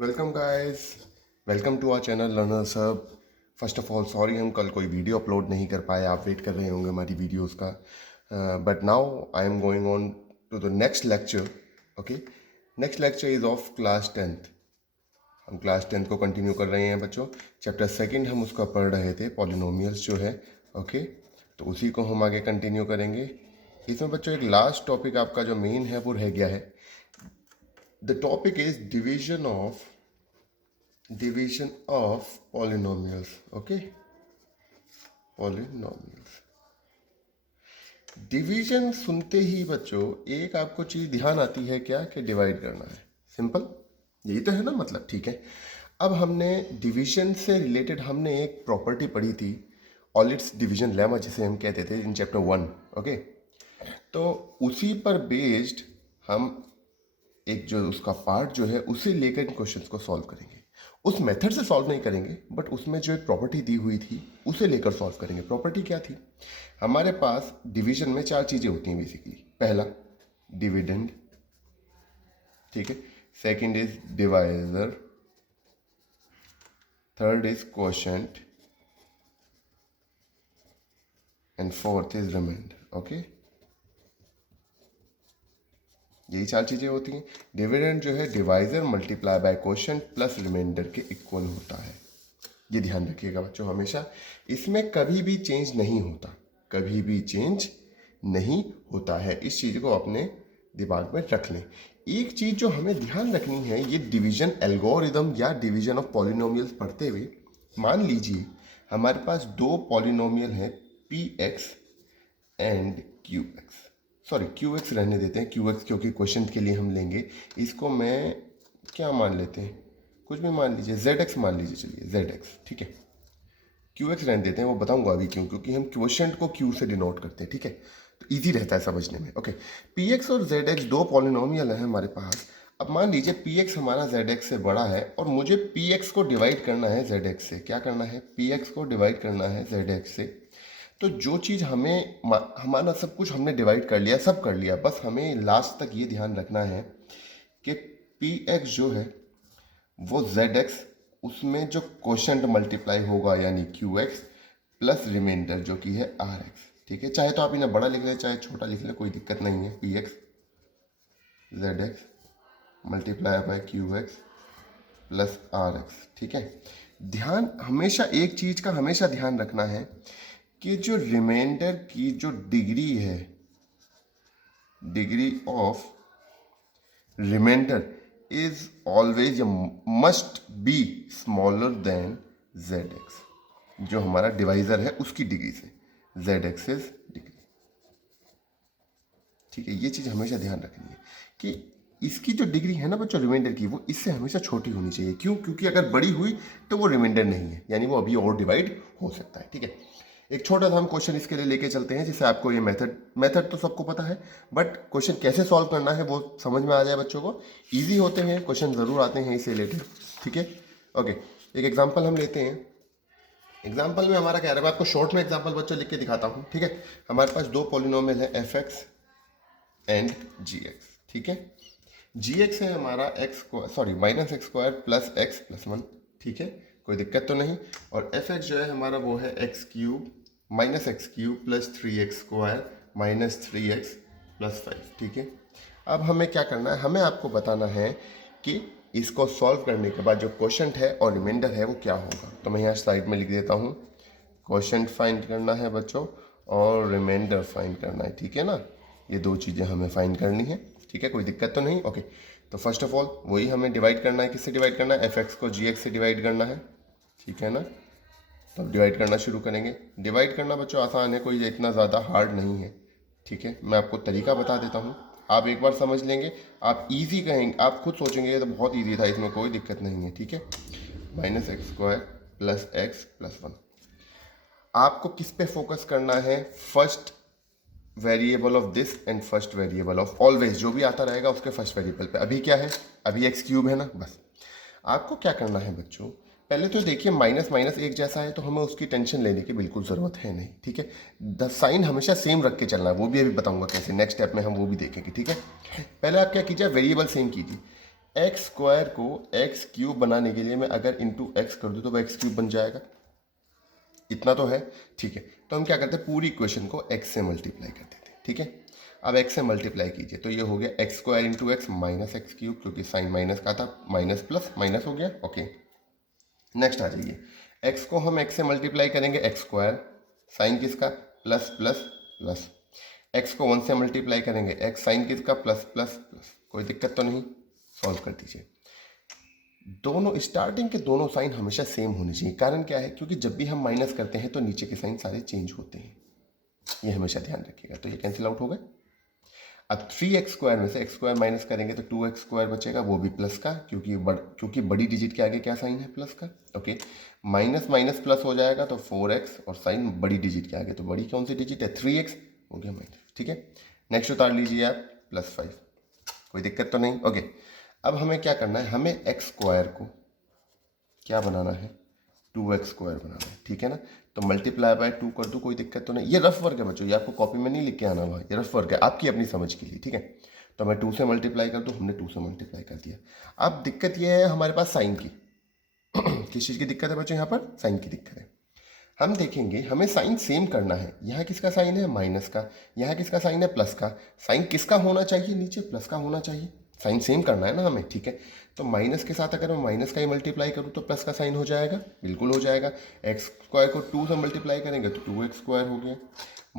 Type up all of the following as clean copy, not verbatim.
Welcome guys, welcome to our channel learner सब। First of all sorry, हम कल कोई वीडियो अपलोड नहीं कर पाए। आप वेट कर रहे होंगे हमारी वीडियोस का, but now I am going on to the next lecture. Okay, next lecture is of class 10th। हम क्लास 10th को कंटिन्यू कर रहे हैं बच्चों। चैप्टर सेकंड हम उसका पढ़ रहे थे, पॉलिनोमियल्स जो है। ओके, तो उसी को हम आगे कंटिन्यू करेंगे। इसमें बच्चों एक लास्ट टॉपिक आपका जो मेन है वो रह गया है। The topic is division of polynomials. Okay, polynomials। Division सुनते ही बच्चों एक आपको चीज ध्यान आती है क्या, कि डिवाइड करना है। सिंपल, यही तो है ना, मतलब ठीक है। अब हमने डिवीजन से रिलेटेड हमने एक प्रॉपर्टी पढ़ी थी, ऑलिट्स डिवीजन लेमा जिसे हम कहते थे इन चैप्टर 1। ओके, तो उसी पर बेस्ड हम एक जो उसका पार्ट जो है उसे लेकर इन क्वेश्चंस को सॉल्व करेंगे। उस मेथड से सॉल्व नहीं करेंगे, बट उसमें जो एक प्रॉपर्टी दी हुई थी उसे लेकर सॉल्व करेंगे। प्रॉपर्टी क्या थी? हमारे पास डिवीजन में 4 चीज़ें होती हैं बेसिकली। पहला डिविडेंड, ठीक है। Second is divisor, third is quotient, and fourth is remainder. Okay, यही 4 चीज़ें होती हैं। डिविडेंड जो है divisor multiply by quotient plus remainder के इक्वल होता है। ये ध्यान रखिएगा बच्चों हमेशा, इसमें कभी भी चेंज नहीं होता, कभी भी चेंज नहीं होता है। इस चीज़ को अपने दिमाग में रख लें। एक चीज़ जो हमें ध्यान रखनी है, ये डिवीजन एल्गोरिदम या डिवीजन ऑफ पॉलिनोमियल्स पढ़ते हुए मान लीजिए हमारे पास 2 पॉलिनोमियल हैं, P x and Q x. Sorry, Q x रहने देते हैं, क्यू एक्स क्योंकि क्वेश्चन के लिए हम लेंगे। इसको मैं क्या मान लेते हैं, कुछ भी मान लीजिए, जेड एक्स मान लीजिए, चलिए जेड एक्स, ठीक है। क्यू एक्स रहने देते हैं, वो बताऊंगा अभी क्यों, क्योंकि हम क्वेश्चन को क्यू से डिनोट करते हैं, ठीक है। तो ईजी रहता है समझने में। ओके, पी एक्स और जेड एक्स 2 पॉलिनोमियल है हमारे पास। अब मान लीजिए पी एक्स हमारा जेड एक्स से बड़ा है और मुझे पी एक्स को डिवाइड करना है जेड एक्स से। क्या करना है? पी एक्स को डिवाइड करना है जेड एक्स से। तो जो चीज़ हमें हमारा सब कुछ हमने डिवाइड कर लिया, सब कर लिया, बस हमें लास्ट तक ये ध्यान रखना है कि पी एक्स जो है वो जेड एक्स, उसमें जो क्वोशंट मल्टीप्लाई होगा यानी क्यू एक्स प्लस रिमाइंडर जो कि है आर एक्स, ठीक है। चाहे तो आप इन्हें बड़ा लिख लें चाहे छोटा लिख लें, कोई दिक्कत नहीं है। P X Z X multiply by Q X plus R X, ठीक है। ध्यान हमेशा एक चीज़ का हमेशा ध्यान रखना है कि जो रिमाइंडर की जो डिग्री है, degree of remainder is always must be smaller than Z X. जो हमारा डिवाइजर है उसकी डिग्री से, जेड एक्स इज डिग्री, ठीक है। ये चीज़ हमेशा ध्यान रखनी है कि इसकी जो डिग्री है ना बच्चों रिमाइंडर की, वो इससे हमेशा छोटी होनी चाहिए। क्यों? क्योंकि अगर बड़ी हुई तो वो रिमाइंडर नहीं है, यानी वो अभी और डिवाइड हो सकता है, ठीक है। एक छोटा सा हम क्वेश्चन इसके लिए लेके चलते हैं, जिससे आपको ये मेथड तो सबको पता है, बट क्वेश्चन कैसे सॉल्व करना है वो समझ में आ जाए बच्चों को। इजी होते हैं क्वेश्चन, ज़रूर आते हैं इससे रिलेटेड, ठीक है। ओके, एक एग्जांपल हम लेते हैं। एग्जांपल में हमारा क्या है, मैं आपको शॉर्ट में एग्जांपल बच्चों लिख के दिखाता हूँ, ठीक है। हमारे पास 2 पॉलिनोमियल है, F X and G X, ठीक है। जी एक्स है हमारा X sorry minus X square plus X plus 1, ठीक है, कोई दिक्कत तो नहीं। और एफ एक्स जो है हमारा वो है x cube minus x cube plus 3x square minus 3x plus 5, ठीक है। अब हमें क्या करना है, हमें आपको बताना है कि इसको सॉल्व करने के बाद जो क्वोशंट है और रिमाइंडर है वो क्या होगा। तो मैं यहाँ स्लाइड में लिख देता हूँ, क्वोशंट फाइंड करना है बच्चों और रिमाइंडर फाइंड करना है, ठीक है ना। ये 2 चीज़ें हमें फाइंड करनी है, ठीक है, कोई दिक्कत तो नहीं। ओके, तो फर्स्ट ऑफ ऑल वही हमें डिवाइड करना है, किससे डिवाइड करना है? एफ एक्स को जी एक्स से डिवाइड करना है, ठीक है ना। तो अब डिवाइड करना शुरू करेंगे। डिवाइड करना बच्चों आसान है, कोई इतना ज़्यादा हार्ड नहीं है, ठीक है। मैं आपको तरीका बता देता हूँ, आप एक बार समझ लेंगे, आप इजी कहेंगे, आप खुद सोचेंगे ये तो बहुत इजी था, इसमें कोई दिक्कत नहीं है, ठीक है। Minus X square plus X plus 1। आपको किस पे फोकस करना है? First variable of this and first variable of always, जो भी आता रहेगा उसके फर्स्ट वेरिएबल पे। अभी क्या है? अभी एक्स क्यूब है ना, बस। आपको क्या करना है बच्चों, पहले तो देखिए माइनस माइनस एक जैसा है, तो हमें उसकी टेंशन लेने की बिल्कुल ज़रूरत है नहीं, ठीक है। द साइन हमेशा सेम रख के चलना है, वो भी अभी बताऊंगा कैसे, नेक्स्ट स्टेप में हम वो भी देखेंगे, ठीक है। पहले आप क्या कीजिए, वेरिएबल सेम कीजिए। एक्स स्क्वायर को एक्स क्यूब बनाने के लिए मैं अगर इंटू एक्स कर दूँ तो वो एक्स क्यूब बन जाएगा, इतना तो है, ठीक है। तो हम क्या करते हैं, पूरी इक्वेशन को एक्स से मल्टीप्लाई कर देते हैं, ठीक है। अब एक्स से मल्टीप्लाई कीजिए तो ये हो गया x square into x minus x cube, क्योंकि साइन माइनस का था, माइनस प्लस माइनस हो गया, ओके। नेक्स्ट आ जाइए, एक्स को हम एक्स से मल्टीप्लाई करेंगे एक्स स्क्वायर, साइन किसका, प्लस प्लस प्लस। एक्स को 1 से मल्टीप्लाई करेंगे एक्स साइन किसका, प्लस प्लस प्लस। कोई दिक्कत तो नहीं, सॉल्व कर दीजिए। दोनों स्टार्टिंग के दोनों साइन हमेशा सेम होने चाहिए। कारण क्या है, क्योंकि जब भी हम माइनस करते हैं तो नीचे के साइन सारे चेंज होते हैं, ये हमेशा ध्यान रखिएगा। तो ये कैंसिल आउट हो गए। अब 3x स्क्वायर में से x स्क्वायर माइनस करेंगे तो 2x स्क्वायर बचेगा, वो भी प्लस का, क्योंकि बड़ी डिजिट के आगे क्या साइन है, प्लस का, ओके। माइनस माइनस प्लस हो जाएगा तो 4x, और साइन बड़ी डिजिट के आगे, तो बड़ी कौन सी डिजिट है, 3x, हो गया माइनस, ठीक है। नेक्स्ट उतार लीजिए आप, +5, कोई दिक्कत तो नहीं, ओके। अब हमें क्या करना है, हमें एक्स स्क्वायर को क्या बनाना है, 2x स्क्वायर बनाना है, ठीक है ना। तो मल्टीप्लाई बाय 2 कर दूँ, कोई दिक्कत तो नहीं। ये रफ वर्क है बच्चों, ये आपको कॉपी में नहीं लिख के आना हुआ, ये रफ वर्क है आपकी अपनी समझ के लिए, ठीक है। तो मैं 2 से मल्टीप्लाई कर दूँ, हमने 2 से मल्टीप्लाई कर दिया। अब दिक्कत ये है हमारे पास साइन की किस चीज़ की दिक्कत है बच्चों, यहाँ पर साइन की दिक्कत है। हम देखेंगे हमें साइन सेम करना है। यहाँ किसका साइन है, माइनस का, यहाँ किसका साइन है, प्लस का। साइन किसका होना चाहिए, नीचे प्लस का होना चाहिए। साइन सेम करना है ना हमें, ठीक है। तो माइनस के साथ अगर मैं माइनस का ही मल्टीप्लाई करूँ तो प्लस का साइन हो जाएगा, बिल्कुल हो जाएगा। एक्स स्क्वायर को 2 से मल्टीप्लाई करेंगे तो 2x स्क्वायर हो गया,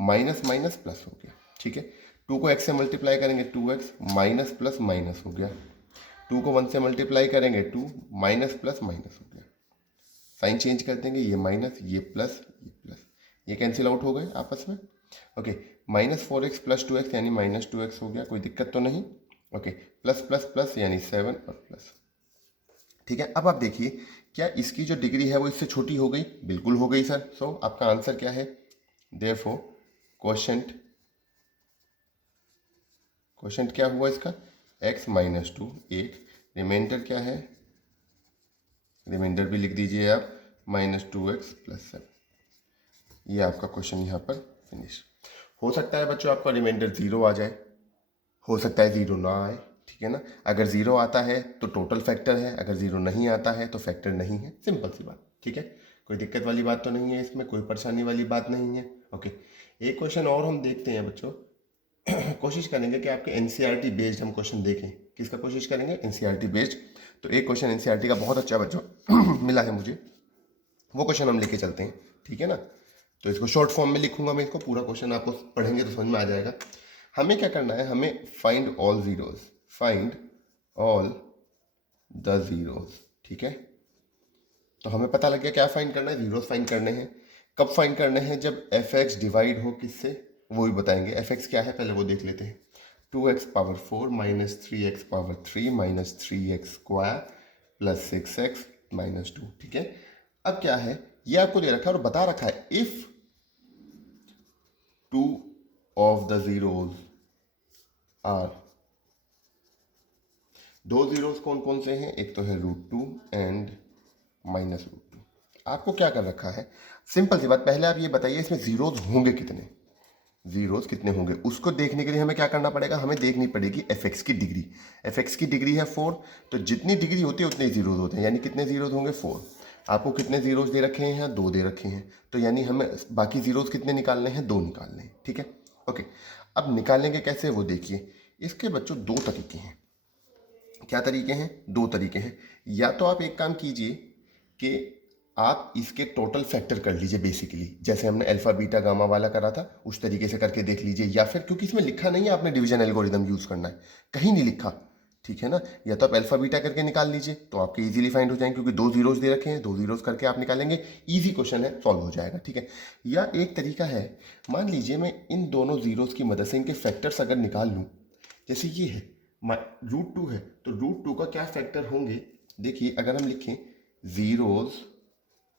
माइनस माइनस प्लस हो गया, ठीक है। 2 को x से मल्टीप्लाई करेंगे 2x, माइनस प्लस माइनस हो गया। 2 को 1 से मल्टीप्लाई करेंगे 2, माइनस प्लस माइनस हो गया। साइन चेंज कर देंगे, ये माइनस, ये प्लस, ये प्लस, ये कैंसिल आउट हो गए आपस में, ओके। -4x + 2x यानी -2x हो गया, कोई दिक्कत तो नहीं, ओके। प्लस प्लस प्लस यानी 7 और प्लस, ठीक है। अब आप देखिए क्या इसकी जो डिग्री है वो इससे छोटी हो गई, बिल्कुल हो गई सर। सो आपका आंसर क्या है, देयरफॉर क्वोशंट क्या हुआ इसका, x - 2, 1, रिमाइंडर क्या है, रिमाइंडर भी लिख दीजिए आप, -2x + 7। ये आपका क्वेश्चन यहाँ पर फिनिश। हो सकता है बच्चों आपका रिमाइंडर 0 आ जाए, हो सकता है 0 ना आए, ठीक है ना। अगर 0 आता है तो टोटल फैक्टर है, अगर 0 नहीं आता है तो फैक्टर नहीं है, सिंपल सी बात, ठीक है। कोई दिक्कत वाली बात तो नहीं है इसमें, कोई परेशानी वाली बात नहीं है, ओके। एक क्वेश्चन और हम देखते हैं बच्चों कोशिश करेंगे कि आपके एनसीईआरटी बेस्ड हम क्वेश्चन देखें। किसका कोशिश करेंगे, एनसीईआरटी बेस्ड। तो एक क्वेश्चन एनसीईआरटी का बहुत अच्छा बच्चों मिला है मुझे, वो क्वेश्चन हम लेके चलते हैं, ठीक है ना। तो इसको शॉर्ट फॉर्म में लिखूंगा मैं, इसको पूरा क्वेश्चन आपको पढ़ेंगे तो समझ में आ जाएगा। हमें क्या करना है, हमें find all zeros, find all the zeros, ठीक है। तो हमें पता लग गया क्या फाइंड करना है, ज़ीरोज़ फाइंड करने हैं। कब फाइंड करने हैं, जब f(x) डिवाइड हो किससे, वो भी बताएंगे। f(x) क्या है पहले वो देख लेते हैं, 2x power 4 - 3x power 3 - 3x square + 6x - 2, ठीक है। अब क्या है, ये आपको दे रखा है और बता रखा है if 2 of the zeros are, दो जीरोस कौन कौन से हैं, एक तो है √2 एंड -√2। आपको क्या कर रखा है, सिंपल सी बात, पहले आप ये बताइए इसमें जीरोस होंगे कितने, जीरोस कितने होंगे, उसको देखने के लिए हमें क्या करना पड़ेगा, हमें देखनी पड़ेगी f(x) की डिग्री। f(x) की डिग्री है 4, तो जितनी डिग्री होती है उतने जीरोस होते हैं, यानी कितने जीरोस होंगे 4। आपको कितने जीरोस दे रखे हैं यहाँ, 2 दे रखे हैं, तो यानी हमें बाकी जीरोस कितने निकालने हैं, 2 निकालने हैं, ठीक है, ओके। अब निकालेंगे कैसे वो देखिए। इसके बच्चों 2 तरीके हैं। क्या तरीके हैं, 2 तरीके हैं। या तो आप एक काम कीजिए कि आप इसके टोटल फैक्टर कर लीजिए, बेसिकली जैसे हमने अल्फा बीटा गामा वाला करा था उस तरीके से करके देख लीजिए, या फिर क्योंकि इसमें लिखा नहीं है आपने डिवीजन एल्गोरिदम यूज़ करना है, कहीं नहीं लिखा, ठीक है ना। या तो आप अल्फा बीटा करके निकाल लीजिए तो आपके इजीली फाइंड हो जाएंगे, क्योंकि 2 जीरोस दे रखे हैं, 2 जीरोस करके आप निकालेंगे, इजी क्वेश्चन है, सॉल्व हो जाएगा, ठीक है। या एक तरीका है, मान लीजिए मैं इन दोनों जीरोस की मदद से इनके फैक्टर्स अगर निकाल लूँ, जैसे ये है √2 है, तो √2 का क्या फैक्टर होंगे, देखिए अगर हम लिखें जीरोस,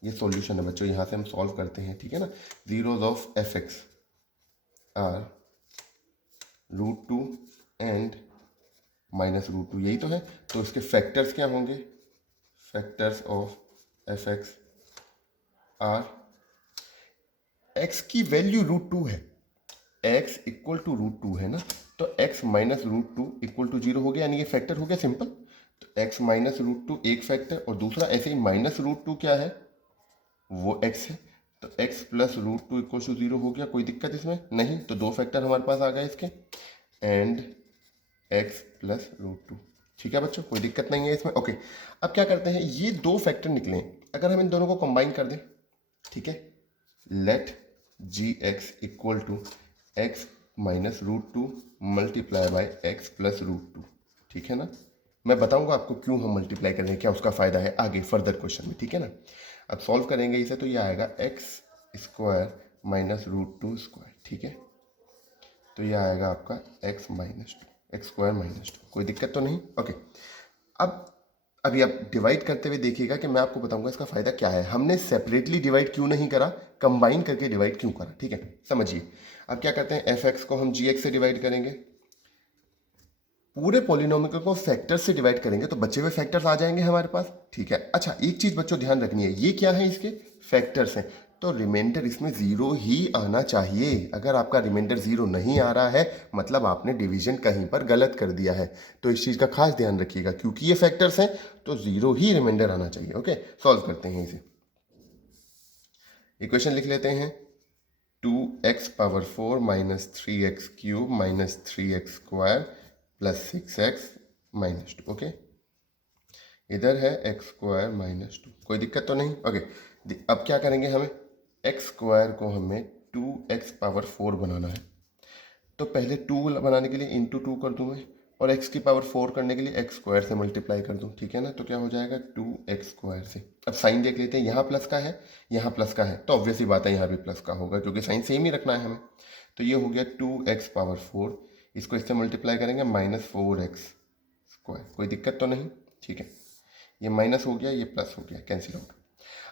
ये सॉल्यूशन है बच्चों, यहाँ से हम सॉल्व करते हैं, ठीक है ना। Zeros of f(x) are √2 and -√2, यही तो है। तो इसके फैक्टर्स क्या होंगे, factors of f(x) are, x की वैल्यू √2 है, x = √2 है ना, तो x - √2 = 0 हो गया, यानी ये फैक्टर हो गया, सिंपल। तो x माइनस रूट टू एक फैक्टर, और दूसरा ऐसे ही माइनस रूट टू क्या है, वो x है। तो x plus root two equal to 0 हो गया। कोई दिक्कत इसमें नहीं, तो दो फैक्टर हमारे पास आ गए इसके, and x plus root two. ठीक है बच्चों, कोई दिक्कत नहीं है इसमें। ओके, अब क्या करते हैं, ये दो फैक्टर निकले, अगर हम इन दोनों को कंबाइन कर दें, ठीक है, let G X equal to X minus root two multiply by X plus root two. ठीक है ना, मैं बताऊंगा आपको क्यों हम मल्टीप्लाई करेंगे, क्या उसका फायदा है आगे फर्दर क्वेश्चन में। ठीक है ना, अब सॉल्व करेंगे इसे, तो ये आएगा X square minus root two square. ठीक है, तो ये आएगा आपका X minus two, X square minus two. कोई दिक्कत तो नहीं। ओके, अब अभी आप डिवाइड करते हुए देखिएगा कि मैं आपको बताऊंगा इसका फायदा क्या है। हमने सेपरेटली डिवाइड क्यों नहीं करा, कंबाइन करके डिवाइड क्यों करा। ठीक है, समझिए। अब क्या करते हैं, एफ एक्स को हम जी एक्स से डिवाइड करेंगे, पूरे पॉलिनोमियल को फैक्टर से डिवाइड करेंगे तो बचे हुए फैक्टर्स आ जाएंगे हमारे पास। ठीक है, अच्छा एक चीज बच्चों ध्यान रखनी है, ये क्या है, इसके फैक्टर्स हैं, तो रिमाइंडर इसमें जीरो ही आना चाहिए। अगर आपका रिमाइंडर जीरो नहीं आ रहा है मतलब आपने डिवीजन कहीं पर गलत कर दिया है, तो इस चीज का खास ध्यान रखिएगा, क्योंकि ये फैक्टर्स हैं तो जीरो ही रिमाइंडर आना चाहिए। ओके, सॉल्व करते हैं इसे। इक्वेशन लिख लेते हैं, 2x power 4 minus 3x cube minus 3x square plus 6x minus 2। Okay, इधर है x स्क्वायर माइनस 2, कोई दिक्कत तो नहीं। ओके, अब क्या करेंगे, हमें x स्क्वायर को हमें 2x पावर 4 बनाना है, तो पहले 2 बनाने के लिए इंटू 2 कर दूँ मैं, और x की पावर 4 करने के लिए x स्क्वायर से मल्टीप्लाई कर दूँ। ठीक है ना, तो क्या हो जाएगा 2x स्क्वायर से। अब साइन देख लेते हैं, यहाँ प्लस का है यहाँ प्लस का है, तो ऑब्वियसली बात है यहाँ भी प्लस का होगा, क्योंकि साइन सेम ही रखना है हमें। तो ये हो गया 2x पावर 4, इसको इससे मल्टीप्लाई करेंगे माइनस 4x स्क्वायर। कोई दिक्कत तो नहीं। ठीक है, ये माइनस हो गया, ये प्लस हो गया, कैंसिल आउट।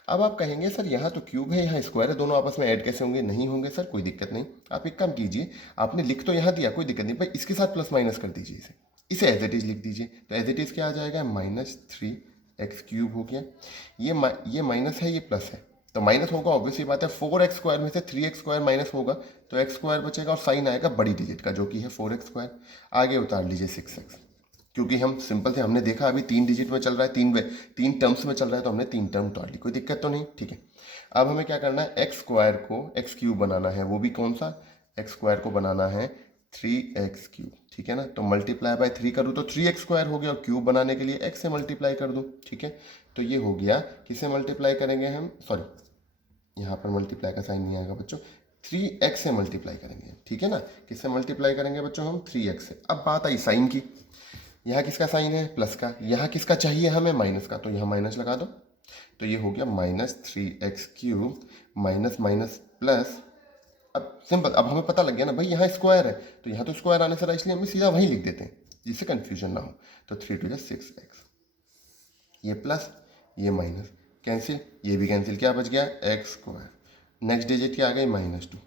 अब आप कहेंगे सर यहाँ तो क्यूब है यहाँ स्क्वायर है, दोनों आपस में ऐड कैसे होंगे, नहीं होंगे सर, कोई दिक्कत नहीं। आप एक काम कीजिए, आपने लिख तो यहाँ दिया, कोई दिक्कत नहीं भाई, इसके साथ प्लस माइनस कर दीजिए, इसे एज इट इज लिख दीजिए। तो एज इट इज क्या आ जाएगा, माइनस 3x क्यूब हो गया, ये माइनस है, ये प्लस है, तो माइनस होगा, ऑब्वियसली बात है। 4x स्क्वायर में से 3x स्क्वायर माइनस होगा तो x स्क्वायर बचेगा, और साइन आएगा बड़ी डिजिट का जो कि है 4x स्क्वायर। आगे उतार लीजिए 6x, क्योंकि हम सिंपल थे, हमने देखा अभी 3 डिजिट में चल रहा है, तीन टर्म्स में चल रहा है, तो हमने 3 टर्म उतार ली, कोई दिक्कत तो नहीं। ठीक है, अब हमें क्या करना है, एक्स स्क्वायर को एक्स क्यूब बनाना है, वो भी कौन सा, एक्स स्क्वायर को बनाना है 3x क्यूब। ठीक है ना, तो मल्टीप्लाई बाय 3 करूँ तो 3x स्क्वायर हो गया, और क्यूब बनाने के लिए x से मल्टीप्लाई कर दूँ। ठीक है, तो ये हो गया, किससे मल्टीप्लाई करेंगे हम, सॉरी यहाँ पर मल्टीप्लाई का साइन नहीं आएगा बच्चों, 3x से मल्टीप्लाई करेंगे। ठीक है ना, किससे मल्टीप्लाई करेंगे बच्चों, हम 3x से। अब बात आई साइन की, यहाँ किसका साइन है, प्लस का, यहाँ किसका चाहिए हमें, माइनस का, तो यहाँ माइनस लगा दो, तो ये हो गया minus 3x cube minus minus plus. अब सिंपल, अब हमें पता लग गया ना भाई, यहाँ स्क्वायर है तो यहाँ तो स्क्वायर आने से रहा, इसलिए हम सीधा वहीं लिख देते हैं जिससे कंफ्यूजन ना हो। तो 3 × 6x, ये प्लस ये माइनस, कैंसिल, ये भी कैंसिल, क्या बच गया, एक्स स्क्वायर, नेक्स्ट डिजिट क्या आ गई, -2।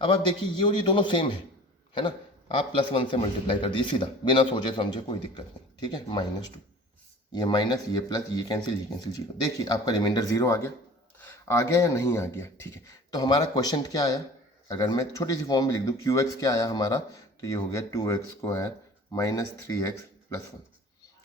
अब आप देखिए ये और ये दोनों सेम है ना, आप +1 से मल्टीप्लाई कर दीजिए सीधा, बिना सोचे समझे, कोई दिक्कत नहीं। ठीक है, -2, ये माइनस, ये प्लस, ये कैंसिल 0। देखिए आपका रिमाइंडर 0 आ गया या नहीं आ गया। ठीक है, तो हमारा क्वेश्चन क्या आया, अगर मैं छोटी सी फॉर्म में लिख दूँ, QX क्या आया हमारा, तो ये हो गया 2x square minus 3x plus 1,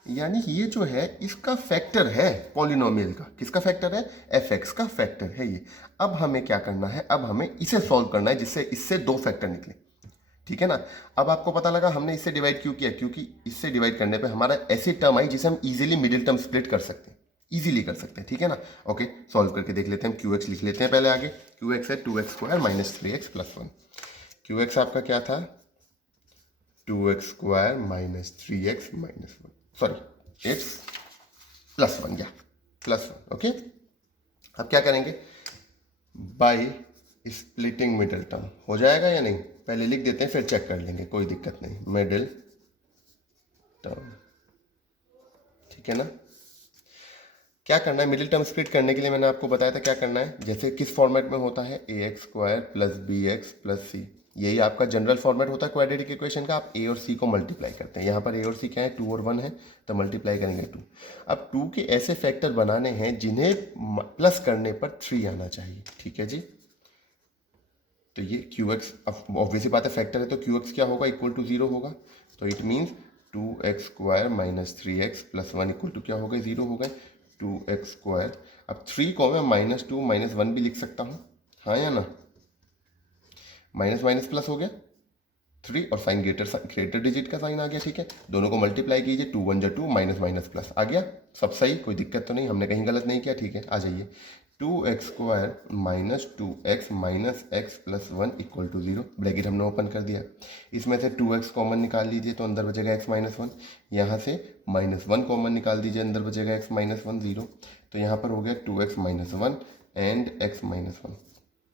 यानी ये जो है इसका फैक्टर है पॉलिनोमियल का, किसका फैक्टर है, fx का फैक्टर है ये। अब हमें क्या करना है, अब हमें इसे सॉल्व करना है जिससे इससे दो फैक्टर निकले। ठीक है ना, अब आपको पता लगा हमने इससे डिवाइड क्यों किया, क्योंकि इससे डिवाइड करने पे हमारा ऐसी टर्म आई जिसे हम इजीली मिडिल टर्म स्प्लिट कर सकते हैं, इजीली कर सकते हैं। ठीक है ना, ओके, सॉल्व करके देख लेते हैं। QX लिख लेते हैं पहले आगे, QX है 2x square minus 3x plus 1। QX आपका क्या था, 2x square minus 3x minus 1, sorry it's +1, या +1। ओके, अब क्या करेंगे, बाय स्प्लिटिंग मिडिल टर्म, हो जाएगा या नहीं, पहले लिख देते हैं फिर चेक कर लेंगे, कोई दिक्कत नहीं, मिडिल टर्म। ठीक है ना, क्या करना है, मिडिल टर्म स्प्लिट करने के लिए मैंने आपको बताया था क्या करना है, जैसे किस फॉर्मेट में होता है, ax square plus bx plus c, यही आपका जनरल फॉर्मेट होता है क्वाड्रेटिक इक्वेशन का। आप a और c को मल्टीप्लाई करते हैं, यहाँ पर a और c क्या है, 2 और 1 है, तो मल्टीप्लाई करेंगे 2। अब 2 के ऐसे फैक्टर बनाने हैं जिन्हें प्लस करने पर 3 आना चाहिए। ठीक है जी, तो ये QX, अब ऑब्वियसली बात है फैक्टर है तो QX क्या होगा, इक्वल टू 0 होगा, तो it means 2x² minus 3x plus 1 equal to क्या हो गए, 0 हो गए। 2x², अब 3 को मैं -2 -1 भी लिख सकता हूँ, हाँ या ना, माइनस माइनस प्लस हो गया 3 और साइन ग्रेटर डिजिट का साइन आ गया, ठीक है। दोनों को मल्टीप्लाई कीजिए, 2 1 जा 2 माइनस माइनस प्लस आ गया, सब सही, कोई दिक्कत तो नहीं, हमने कहीं गलत नहीं किया, ठीक है। आ जाइए, 2x² minus 2x minus x plus 1 equal to 0, bracket हमने ओपन कर दिया। इसमें से 2x कॉमन निकाल लीजिए तो अंदर बचेगा x माइनस 1, यहाँ से -1 कॉमन निकाल दीजिए, अंदर बचेगा x माइनस 1 0, तो यहाँ पर हो गया 2x minus 1 and x minus 1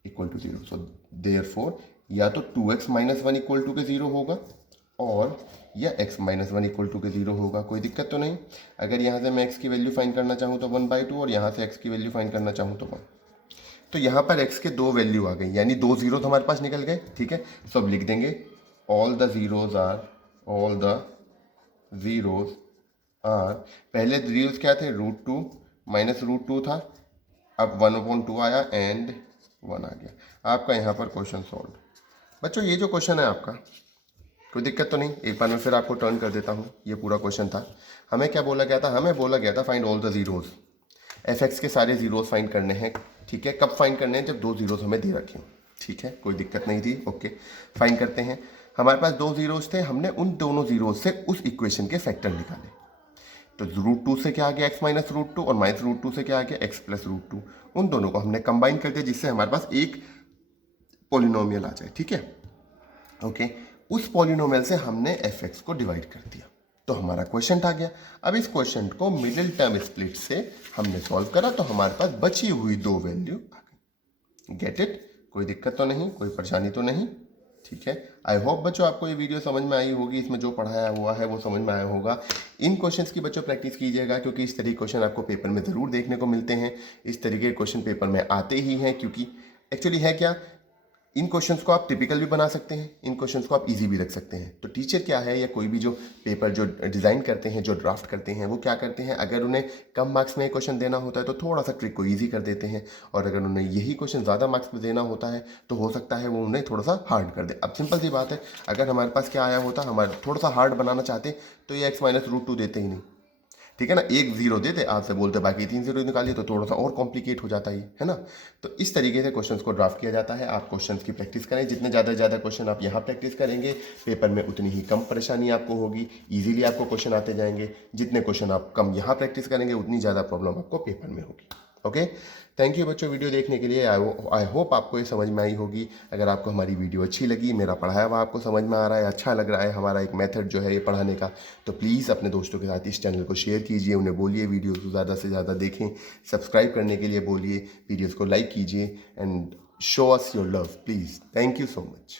equal to 0। So therefore या तो 2x माइनस 1 इक्वल टू के 0 होगा और या x माइनस 1 इक्वल टू के 0 होगा, कोई दिक्कत तो नहीं। अगर यहाँ से मैं x की वैल्यू फाइंड करना चाहूँ तो 1/2 और यहाँ से x की वैल्यू फाइंड करना चाहूँ तो 1। तो यहाँ पर x के 2 वैल्यू आ गई, यानी 2 जीरो तो हमारे पास निकल गए, ठीक है। सब लिख देंगे, ऑल द जीरोज आर, पहले जीरोज क्या थे, √2 माइनस √2 था, अब 1/2 आया एंड 1 आ गया। आपका यहाँ पर क्वेश्चन सॉल्व। बच्चों ये जो क्वेश्चन है आपका, कोई दिक्कत तो नहीं, एक बार मैं फिर आपको टर्न कर देता हूँ। ये पूरा क्वेश्चन था, हमें क्या बोला गया था, हमें बोला गया था find all the zeros, f(x) के सारे जीरोज फाइंड करने हैं, ठीक है। कब फाइंड करने हैं, जब 2 जीरोज हमें दे रखे हैं, ठीक है, कोई दिक्कत नहीं थी, ओके। फाइंड करते हैं, हमारे पास 2 जीरोज थे, हमने उन दोनों जीरोज से उस इक्वेशन के फैक्टर निकाले। तो √2 से क्या आ गया, x माइनस √2 और माइनस √2 से क्या आ गया, x प्लस √2, उन दोनों को हमने कंबाइन कर दिया जिससे हमारे पास एक पॉलिनोमियल आ जाए, ठीक है, ओके। उस पॉलिनोमियल से हमने f(x) को डिवाइड कर दिया, तो हमारा क्वेश्चन आ गया। अब इस क्वेश्चन को मिडिल टर्म स्प्लिट से हमने सॉल्व करा तो हमारे पास बची हुई 2 वैल्यू आ गई। गेट इट, कोई दिक्कत तो नहीं, कोई परेशानी तो नहीं, ठीक है। आई होप बच्चों आपको ये वीडियो समझ में आई होगी, इसमें जो पढ़ाया हुआ है वो समझ में आया होगा। इन क्वेश्चंस की बच्चों प्रैक्टिस कीजिएगा, क्योंकि इस तरह के क्वेश्चन आपको पेपर में ज़रूर देखने को मिलते हैं। इस तरीके के क्वेश्चन पेपर में आते ही हैं, क्योंकि एक्चुअली है क्या, इन क्वेश्चंस को आप टिपिकल भी बना सकते हैं, इन क्वेश्चंस को आप इजी भी रख सकते हैं। तो टीचर क्या है, या कोई भी जो पेपर जो डिज़ाइन करते हैं, जो ड्राफ्ट करते हैं, वो क्या करते हैं, अगर उन्हें कम मार्क्स में क्वेश्चन देना होता है तो थोड़ा सा ट्रिक को ईजी कर देते हैं, और अगर उन्हें यही क्वेश्चन ज़्यादा मार्क्स में देना होता है तो हो सकता है वो उन्हें थोड़ा सा हार्ड कर दे। अब सिंपल सी बात है, अगर हमारे पास क्या आया होता, हमारे थोड़ा सा हार्ड बनाना चाहते तो ये x माइनस √2 देते ही नहीं, ठीक है ना, 1 0 देते, आपसे बोलते बाकी 3 0 निकालिए, तो थोड़ा सा और कॉम्प्लिकेट हो जाता है ना। तो इस तरीके से क्वेश्चंस को ड्राफ्ट किया जाता है। आप क्वेश्चंस की प्रैक्टिस करें, जितने ज़्यादा क्वेश्चन आप यहाँ प्रैक्टिस करेंगे पेपर में उतनी ही कम परेशानी आपको होगी, इजीली आपको क्वेश्चन आते जाएंगे। जितने क्वेश्चन आप कम यहाँ प्रैक्टिस करेंगे उतनी ज़्यादा प्रॉब्लम आपको पेपर में होगी, ओके। थैंक यू बच्चों वीडियो देखने के लिए। आई होप आपको ये समझ में आई होगी। अगर आपको हमारी वीडियो अच्छी लगी, मेरा पढ़ाया हुआ आपको समझ में आ रहा है, अच्छा लग रहा है हमारा एक मेथड जो है ये पढ़ाने का, तो प्लीज़ अपने दोस्तों के साथ इस चैनल को शेयर कीजिए, उन्हें बोलिए वीडियोज़ को ज़्यादा से ज़्यादा देखें, सब्सक्राइब करने के लिए बोलिए, वीडियोज़ को लाइक कीजिए and show us your love please. Thank you so much.